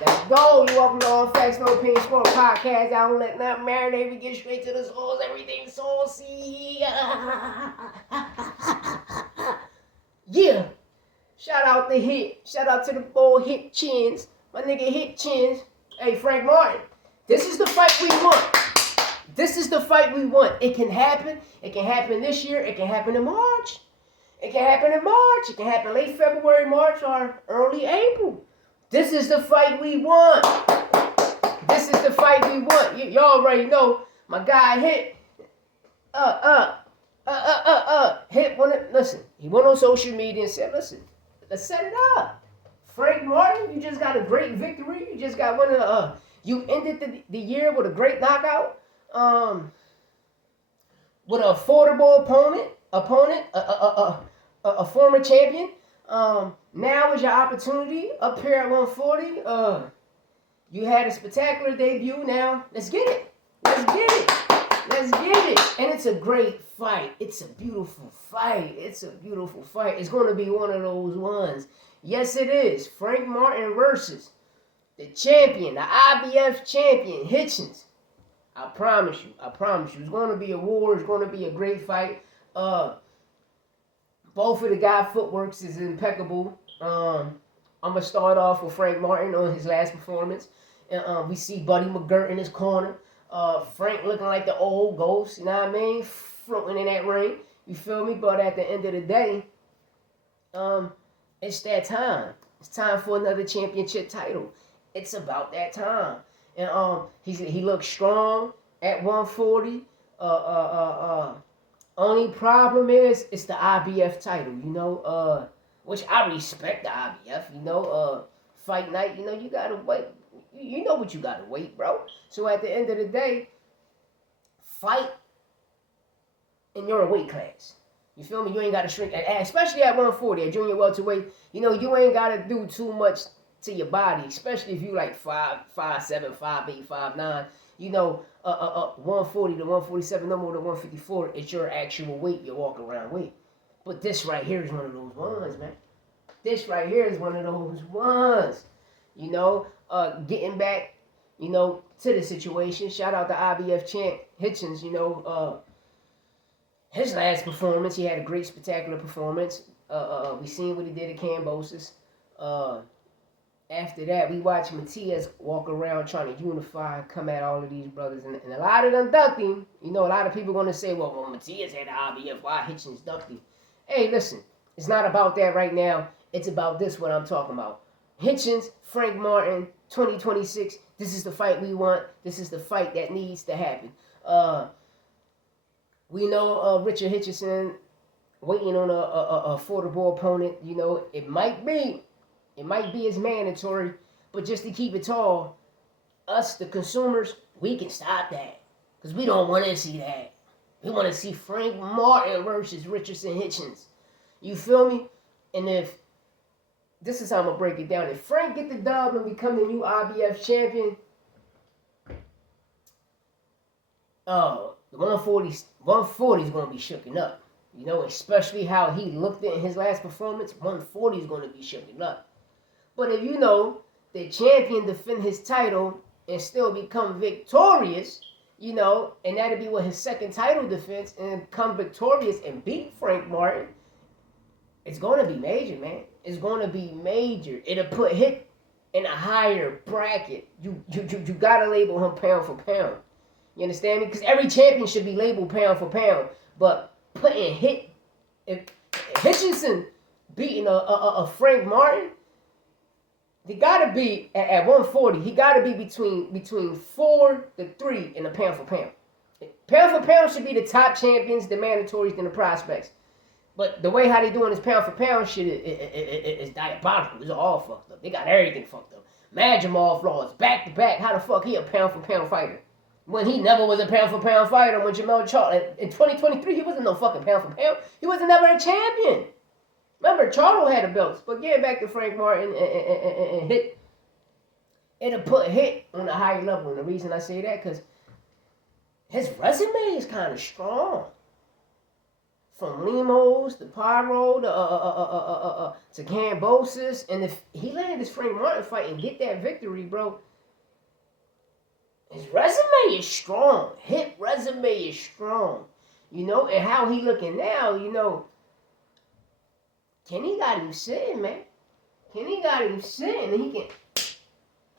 Let's go. You welcome to All Facts, No Opinion Sport Podcast. I don't let nothing marinate. We get straight to the source. Everything saucy. Yeah. Shout out to Hit. Shout out to the boy Hitchins. My nigga Hitchins. Hey, Frank Martin. This is the fight we want. This is the fight we want. It can happen. It can happen this year. It can happen in March. It can happen in March. It can happen late February, March, or early April. This is the fight we want. This is the fight we want. Y'all already know. My guy Hit. Hit listen. He went on social media and said, listen, let's set it up. Frank Martin, you just got a great victory. You just got one of you ended the year with a great knockout. With an affordable opponent, a former champion. Now is your opportunity up here at 140. You had a spectacular debut. Now let's get it. Let's get it. Let's get it. And it's a great fight. It's a beautiful fight. It's a beautiful fight. It's going to be one of those ones. Yes, it is. Frank Martin versus the champion, the IBF champion, Hitchins. I promise you. It's going to be a war. It's going to be a great fight. Both of the guy footworks is impeccable. I'm going to start off with Frank Martin on his last performance. We see Buddy McGirt in his corner. Frank looking like the old ghost, you know what I mean? Floating in that ring. You feel me? But at the end of the day, it's that time. It's time for another championship title. It's about that time. And he looks strong at 140. Only problem is it's the IBF title, you know, which I respect the IBF, you know, fight night, you know, you gotta wait. You know what you gotta wait, bro. So at the end of the day, fight in your weight class. You feel me? You ain't gotta shrink, especially at 140, at junior welterweight. You know, you ain't gotta do too much to your body, especially if you like 5'7", 5'8", 5'9". You know, 140 to 147, no more than 154 is your actual weight, your walk around weight. But this right here is one of those ones, man. This right here is one of those ones. You know, getting back, you know, to the situation. Shout out to IBF champ Hitchins. You know, his last performance, he had a great spectacular performance. We seen what he did at Cambosis. After that, we watched Matias walk around trying to unify, come at all of these brothers. And a lot of them ducked him. You know, a lot of people going to say, well, Matias had the IBF. Why Hitchins ducked him? Hey, listen. It's not about that right now. It's about this, what I'm talking about. Hitchins, Frank Martin, 2026. This is the fight we want. This is the fight that needs to happen. We know Richard Richardson waiting on a affordable opponent. You know, it might be as mandatory, but just to keep it tall, us, the consumers, we can stop that. Because we don't want to see that. We want to see Frank Martin versus Richardson Hitchins. You feel me? And if, this is how I'm going to break it down. If Frank get the dub and become the new IBF champion, the 140 is going to be shooken up. You know, especially how he looked in his last performance, 140 is going to be shooken up. But if you know the champion defend his title and still become victorious, you know, and that'll be what his second title defense, and come victorious and beat Frank Martin, it's going to be major, man. It's going to be major. It'll put Hit in a higher bracket. You got to label him pound for pound. You understand me? Because every champion should be labeled pound for pound. But putting Hit, if Hitchison beating a Frank Martin, he got to be at 140. He got to be between 4 to 3 in the pound for pound. Pound for pound should be the top champions, the mandatories, and the prospects. But the way how they doing this pound for pound shit is diabolical. It's all fucked up. They got everything fucked up. Jamal flaws back to back. How the fuck he a pound for pound fighter when he never was a pound for pound fighter? When Jamel Charlo in 2023, he wasn't no fucking pound for pound. He wasn't never a champion. Remember, Charlo had the belts. But getting back to Frank Martin and Hit, it'll put Hit on a higher level. And the reason I say that, because his resume is kind of strong. from Limos to Pyro to Cambosis. And if he landed this Frank Martin fight and get that victory, bro, his resume is strong. Hit resume is strong. You know, and how he looking now, you know, Kenny got him sitting, man. Kenny got him sitting, and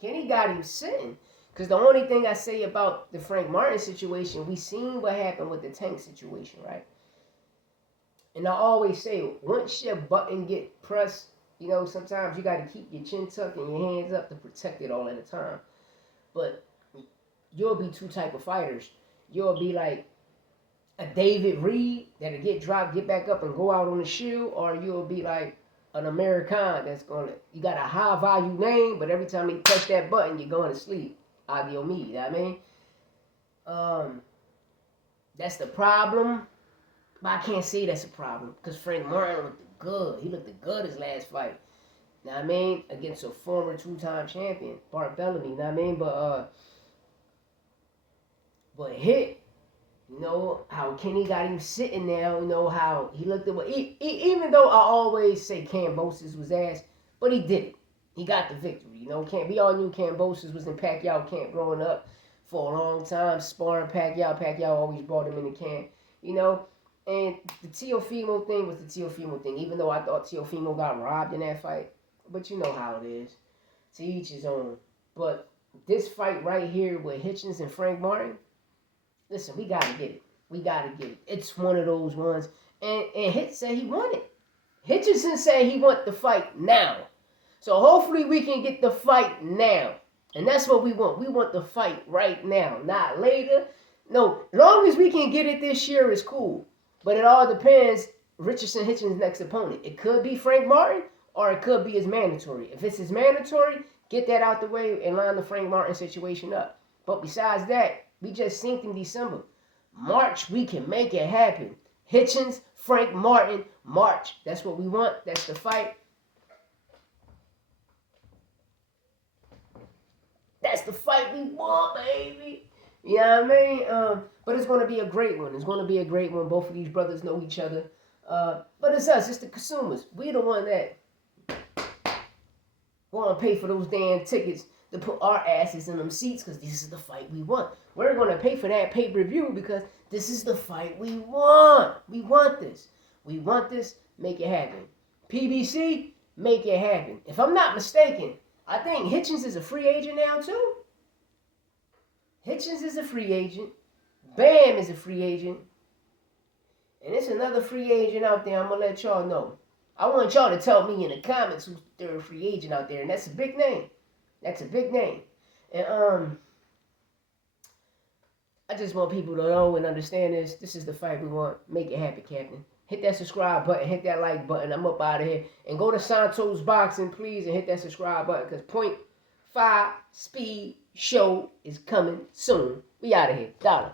Kenny got him sitting. Because the only thing I say about the Frank Martin situation, we seen what happened with the Tank situation, right? And I always say, once your button get pressed, you know, sometimes you got to keep your chin tucked and your hands up to protect it all at a time. But you'll be two type of fighters. You'll be like a David Reed that'll get dropped, get back up, and go out on the shield, or you'll be like an American that's gonna, you got a high value name, but every time you touch that button, you're going to sleep. Audio me, you know what I mean? That's the problem. But I can't say that's a problem because Frank Martin looked good. He looked good his last fight. You know what I mean? Against a former two-time champion, Bart Bellamy. You know what I mean? But Hit, you know, how Kenny got him sitting now, you know, how he looked at what, even though I always say Cambosis was ass, but he did it. He got the victory, you know. We all knew Cambosis was in Pacquiao camp growing up for a long time, sparring Pacquiao. Pacquiao always brought him in the camp, you know. And the Teofimo thing was the Teofimo thing, even though I thought Teofimo got robbed in that fight. But you know how it is. To each his own. But this fight right here with Hitchins and Frank Martin, listen, we got to get it. We got to get it. It's one of those ones. And Hitch said he won it. Richardson said he want the fight now. So hopefully we can get the fight now. And that's what we want. We want the fight right now, not later. No, as long as we can get it this year is cool. But it all depends, Richardson Hitchins' next opponent. It could be Frank Martin, or it could be his mandatory. If it's his mandatory, get that out the way and line the Frank Martin situation up. But besides that, we just synced in December. March, we can make it happen. Hitchins, Frank Martin, March. That's what we want. That's the fight. That's the fight we want, baby. You know what I mean? But it's going to be a great one. It's going to be a great one. Both of these brothers know each other. But it's us. It's the consumers. We the one that going to pay for those damn tickets to put our asses in them seats because this is the fight we want. We're going to pay for that pay-per-view because this is the fight we want. We want this. We want this. Make it happen. PBC, make it happen. If I'm not mistaken, I think Hitchins is a free agent now too. Hitchins is a free agent. Bam is a free agent. And it's another free agent out there. I'm going to let y'all know. I want y'all to tell me in the comments who's the third free agent out there. And that's a big name. That's a big name. And I just want people to know and understand this. This is the fight we want. Make it happen, Captain. Hit that subscribe button. Hit that like button. I'm up out of here. And go to Santos Boxing, please, and hit that subscribe button. Because .5 Speed Show is coming soon. We out of here. Dollar.